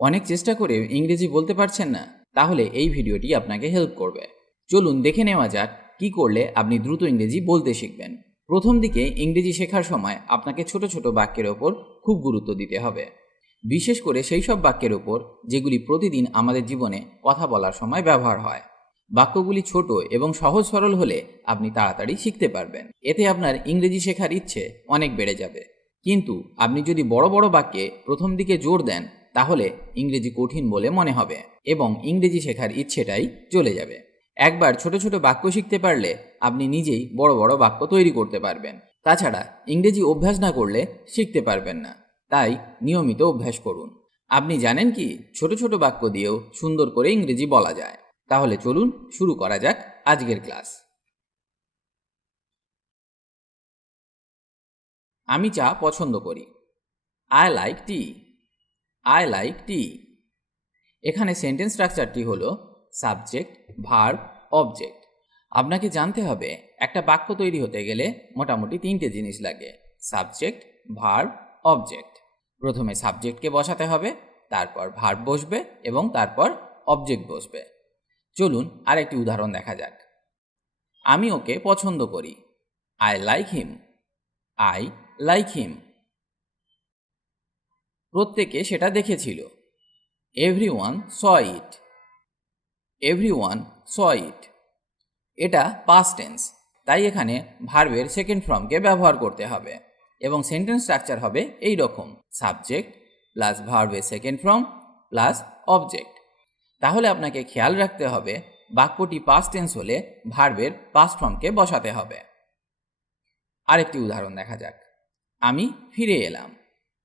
অনেক চেষ্টা করে ইংরেজি বলতে পারছেন না, তাহলে এই ভিডিওটি আপনাকে হেল্প করবে। চলুন দেখে নেওয়া যাক কি করলে আপনি দ্রুত ইংরেজি বলতে শিখবেন। প্রথম দিকে ইংরেজি শেখার সময় আপনাকে ছোট ছোট বাক্যের ওপর খুব গুরুত্ব দিতে হবে, বিশেষ করে সেই সব বাক্যের ওপর যেগুলি প্রতিদিন আমাদের জীবনে কথা বলার সময় ব্যবহার হয়। বাক্যগুলি ছোট এবং সহজ সরল হলে আপনি তাড়াতাড়ি শিখতে পারবেন। এতে আপনার ইংরেজি শেখার ইচ্ছে অনেক বেড়ে যাবে। কিন্তু আপনি যদি বড় বড় বাক্যে প্রথম দিকে জোর দেন, তাহলে ইংরেজি কঠিন বলে মনে হবে এবং ইংরেজি শেখার ইচ্ছেটাই চলে যাবে। একবার ছোট ছোট বাক্য শিখতে পারলে আপনি নিজেই বড় বড় বাক্য তৈরি করতে পারবেন। তাছাড়া ইংরেজি অভ্যাস না করলে শিখতে পারবেন না, তাই নিয়মিত অভ্যাস করুন। আপনি জানেন কি, ছোট ছোট বাক্য দিয়েও সুন্দর করে ইংরেজি বলা যায়। তাহলে চলুন শুরু করা যাক আজকের ক্লাস। আমি চা পছন্দ করি। I like tea. I like tea. এখানে সেন্টেন্স স্ট্রাকচারটি হলো সাবজেক্ট, ভার্ব, অবজেক্ট। আপনাকে জানতে হবে একটা বাক্য তৈরি হতে গেলে মোটামুটি তিনটে জিনিস লাগে: সাবজেক্ট, ভার্ব, অবজেক্ট। প্রথমে সাবজেক্টকে বসাতে হবে, তারপর ভার্ব বসবে এবং তারপর অবজেক্ট বসবে। চলুন আরেকটি উদাহরণ দেখা যাক। আমি ওকে পছন্দ করি। I like him. I like him. প্রত্যেকে সেটা দেখেছিল। এভরিওয়ান স ইট। এভরিওয়ান স ইট। এটা পাস্ট টেন্স, তাই এখানে ভার্বের সেকেন্ড ফর্মকে ব্যবহার করতে হবে এবং সেন্টেন্স স্ট্রাকচার হবে এই রকম: সাবজেক্ট প্লাস ভার্বের সেকেন্ড ফর্ম প্লাস অবজেক্ট। তাহলে আপনাকে খেয়াল রাখতে হবে বাক্যটি পাস্ট টেন্স হলে ভার্বের পাস্ট ফর্মকে বসাতে হবে। আরেকটি উদাহরণ দেখা যাক। আমি ফিরে এলাম।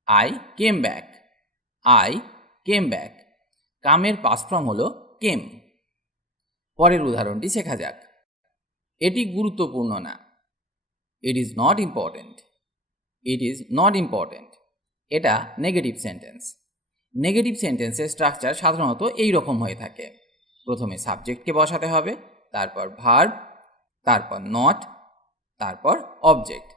I came back. I came back. কামের পাস্ট ফর্ম হলো কেম। পরের উদাহরণটি শেখা যাক। এটি গুরুত্বপূর্ণ না। It is not important. It is not important. এটা নেগেটিভ সেন্টেন্স। নেগেটিভ সেন্টেন্সের স্ট্রাকচার সাধারণত এই রকম হয়ে থাকে: প্রথমে সাবজেক্টকে বসাতে হবে, তারপর ভার্ব, তারপর নট, তারপর অবজেক্ট।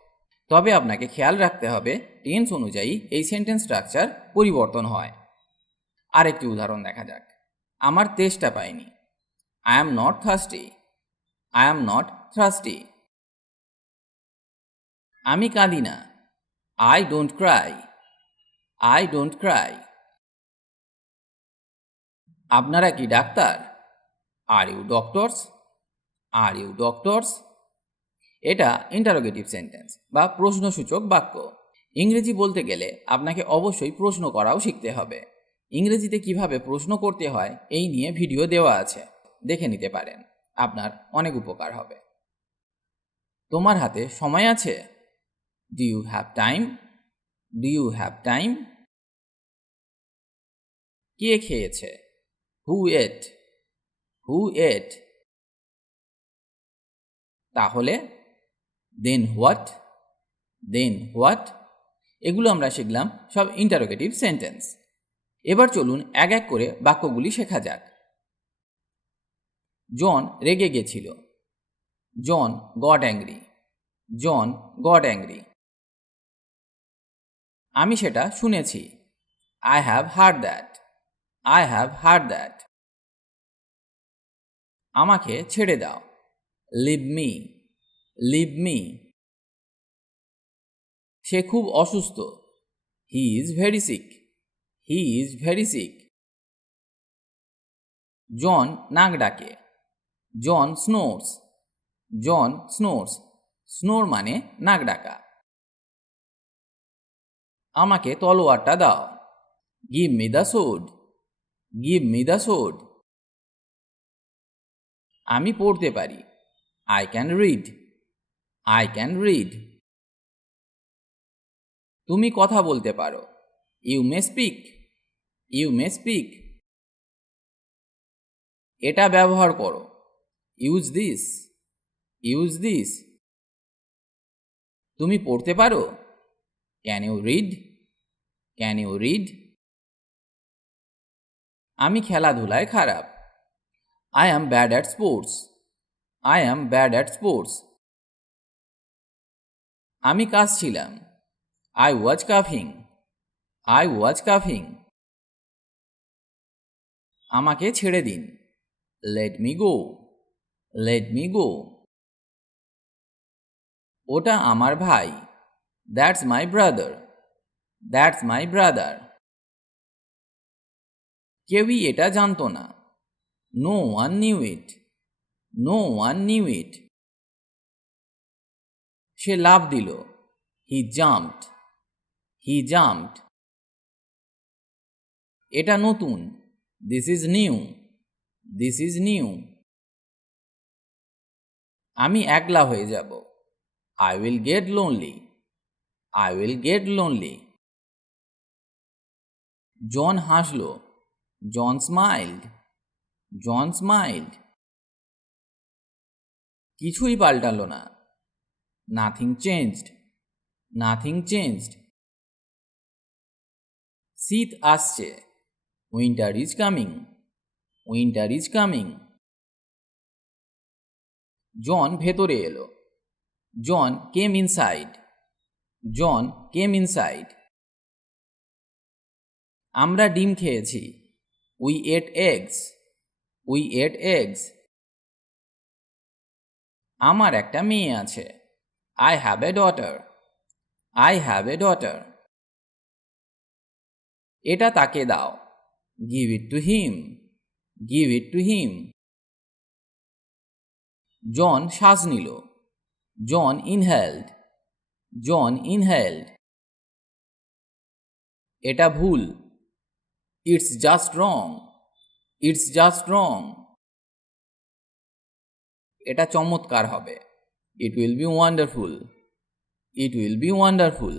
তবে আপনাকে খেয়াল রাখতে হবে টেন্স অনুযায়ী এই সেন্টেন্স স্ট্রাকচার পরিবর্তন হয়। আরেকটি উদাহরণ দেখা যাক। আমার তেষ্টা পায়নি। I am not thirsty. I am not thirsty. আমি কাঁদি না। I don't Cry. I don't Cry. আপনারা কি doctor? Are you doctors? Are you doctors? এটা ইন্টারোগেটিভ সেন্টেন্স বা প্রশ্নসূচক বাক্য। ইংরেজি বলতে গেলে আপনাকে অবশ্যই প্রশ্ন করাও শিখতে হবে। ইংরেজিতে কিভাবে প্রশ্ন করতে হয় এই নিয়ে ভিডিও দেওয়া আছে, দেখে নিতে পারেন, আপনার অনেক উপকার হবে। তোমার হাতে সময় আছে? Do you have time? Do you have time? কে খেয়েছে? হু এট? হু এট? তাহলে দেন হোয়াট? Then what? এগুলো আমরা শিখলাম সব ইন্টারোগেটিভ সেন্টেন্স। এবার চলুন এক এক করে বাক্যগুলি শেখা যাক। জন রেগে গেছিল। John got angry. John got angry. আমি সেটা শুনেছি। I have heard that. I have heard that. আমাকে ছেড়ে দাও। Leave me. Leave me. সে খুব অসুস্থ। He is very sick. He is very sick. John নাক ডাকে। জন স্নোরস। জন স্নোরস। স্নোর মানে নাক ডাকা। আমাকে তলোয়ারটা দাও। Give me the sword. Give me the sword. আমি পড়তে পারি। I can read. I can read. তুমি কথা বলতে পারো। You may speak. You may speak. এটা ব্যবহার করো। Use this. Use this. তুমি পড়তে পারো। Can you read? Can you read? আমি খেলাধুলায় খারাপ। I am bad at sports. I am bad at sports. আমি কাশছিলাম। I was কাফিং। I was কাফিং। আমাকে ছেড়ে দিন। Let me go. Let me go. ওটা আমার ভাই। That's my brother. That's my brother. কেউই এটা জানতো না। No one knew it. No one knew it. সে লাফ দিল। He jumped. He jumped. এটা নতুন। This is new. This is new. আমি একলা হয়ে যাব। I will get lonely. I will get lonely. John হাসল। John smiled. John smiled. কিছুই পাল্টালো না। Nothing changed. Nothing changed. শীত আসছে। Winter is coming. Winter is coming. John ভেতরে এলো। John came inside. John came inside. আমরা ডিম খেয়েছি। We ate eggs. We ate eggs. আমার একটা মেয়ে আছে। I have a daughter. I have a daughter. এটা তাকে দাও। Give it to him. Give it to him. John শ্বাস নিল। John inhaled. John inhaled. এটা ভুল। It's just wrong. It's just wrong. এটা চমৎকার হবে। It will be wonderful. It will be wonderful.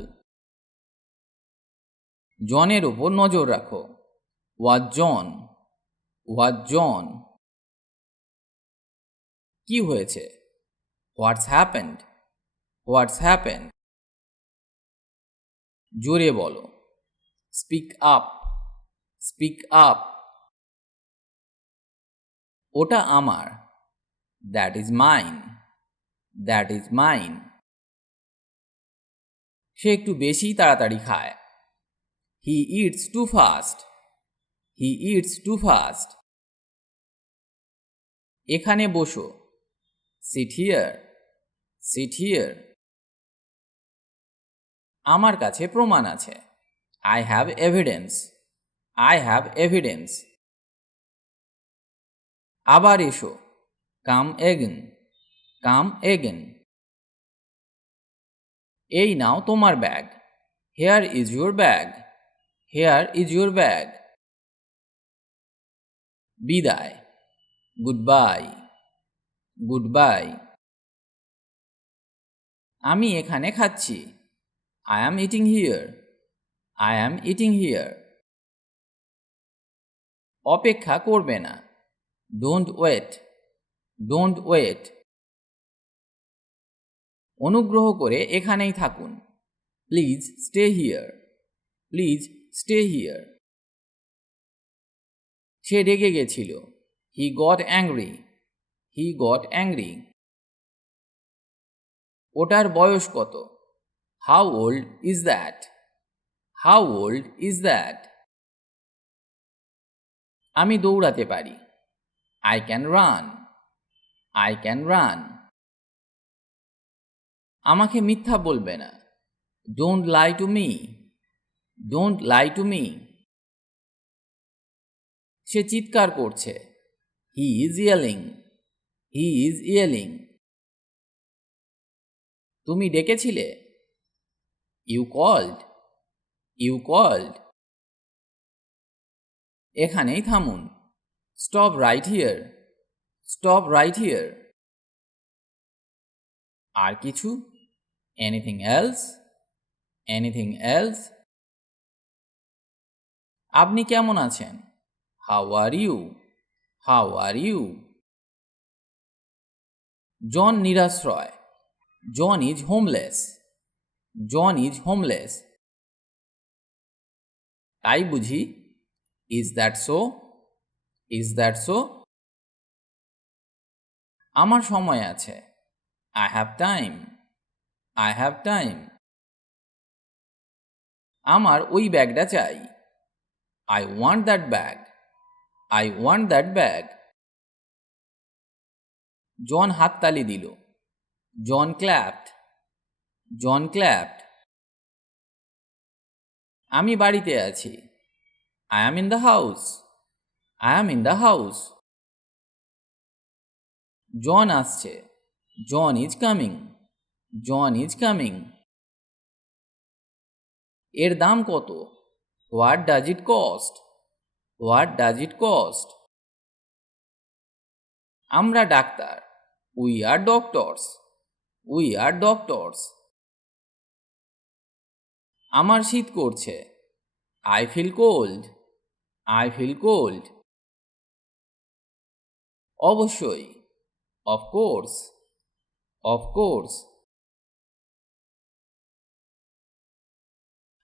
জনের ওপর নজর রাখো। Watch John. Watch John. কি হয়েছে? What's happened. What's happened. জোরে বলো। Speak up. Speak up. ওটা আমার। That is mine. That is mine. সে একটু বেশি তাড়াতাড়ি খায়। He eats too fast. He eats too fast. এখানে বসো। Sit here. Sit here. আমার কাছে প্রমাণ আছে। I have evidence. I have evidence. আবার এসো। Come again. Come again. এই নাও তোমার bag. Here is your bag. Here is your bag. বিদায়। Goodbye. Goodbye. আমি এখানে খাচ্ছি। I am eating here. I am eating here. অপেক্ষা করবে না। Don't wait. Don't wait. অনুগ্রহ করে এখানেই থাকুন। Please stay here. Please stay here. সে রেগে গেছিল। He got angry. He got angry. ওটার বয়স কত? How old is that? How old is that? আমি দৌড়াতে পারি। I can run. I can run. আমাকে মিথ্যা বলবে না। Don't lie to me. Don't lie to me. সে চিৎকার করছে। He is yelling. He is yelling. তুমি ডেকেছিলে? You called. You called. এখানেই থামুন। Stop right here. Stop right here. আর কিছু? Anything else? Anything else? আপনি কেমন আছেন? How are you? How are you? John নিরাশ্রয়। John is homeless. John is homeless. তাই বুঝি? Is that so? Is that so? আমার সময় আছে। I have time. I have time. আমার ওই ব্যাগটা চাই। I want that bag. I want that bag. জন হাততালি দিল। জন clapped. জন clapped. আমি বাড়িতে আছি। I am in the house. I am in the house. জন আসছে। জন is coming. John is coming. এর দাম কত? What does it cost? What does it cost? আমরা doctor. We are doctors. We are doctors. আমার শীত করছে। I feel cold. I feel cold. অবশ্যই। Of course. Of course.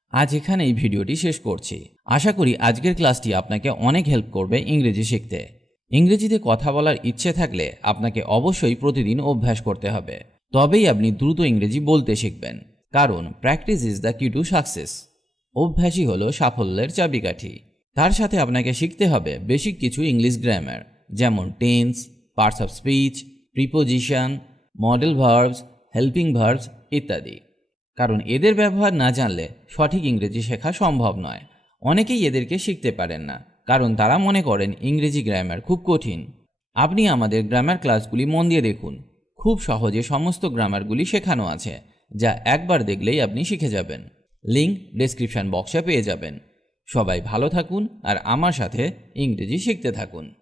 আজ এখানে এই ভিডিওটি শেষ করছি। আশা করি আজকের ক্লাসটি আপনাকে অনেক হেল্প করবে ইংরেজি শিখতে। ইংরেজিতে কথা বলার ইচ্ছে থাকলে আপনাকে অবশ্যই প্রতিদিন অভ্যাস করতে হবে। তবেই আপনি দ্রুত ইংরেজি বলতে শিখবেন। কারণ প্র্যাকটিস ইজ দ্য কি টু সাকসেস। অভ্যাসই হলো সাফল্যের চাবিকাঠি। তার সাথে আপনাকে শিখতে হবে বেসিক কিছু ইংলিশ গ্রামার, যেমন tense, parts of speech, preposition, model verbs, helping verbs ইত্যাদি। কারণ এদের ব্যবহার না জানলে সঠিক ইংরেজি শেখা সম্ভব নয়। অনেকেই এদেরকে শিখতে পারেন না, কারণ তারা মনে করেন ইংরেজি গ্রামার খুব কঠিন। আপনি আমাদের গ্রামার ক্লাসগুলি মন দিয়ে দেখুন। খুব সহজে সমস্ত গ্রামারগুলি শেখানো আছে, যা একবার দেখলেই আপনি শিখে যাবেন। লিঙ্ক ডেসক্রিপশন বক্সে পেয়ে যাবেন। সবাই ভালো থাকুন আর আমার সাথে ইংরেজি শিখতে থাকুন।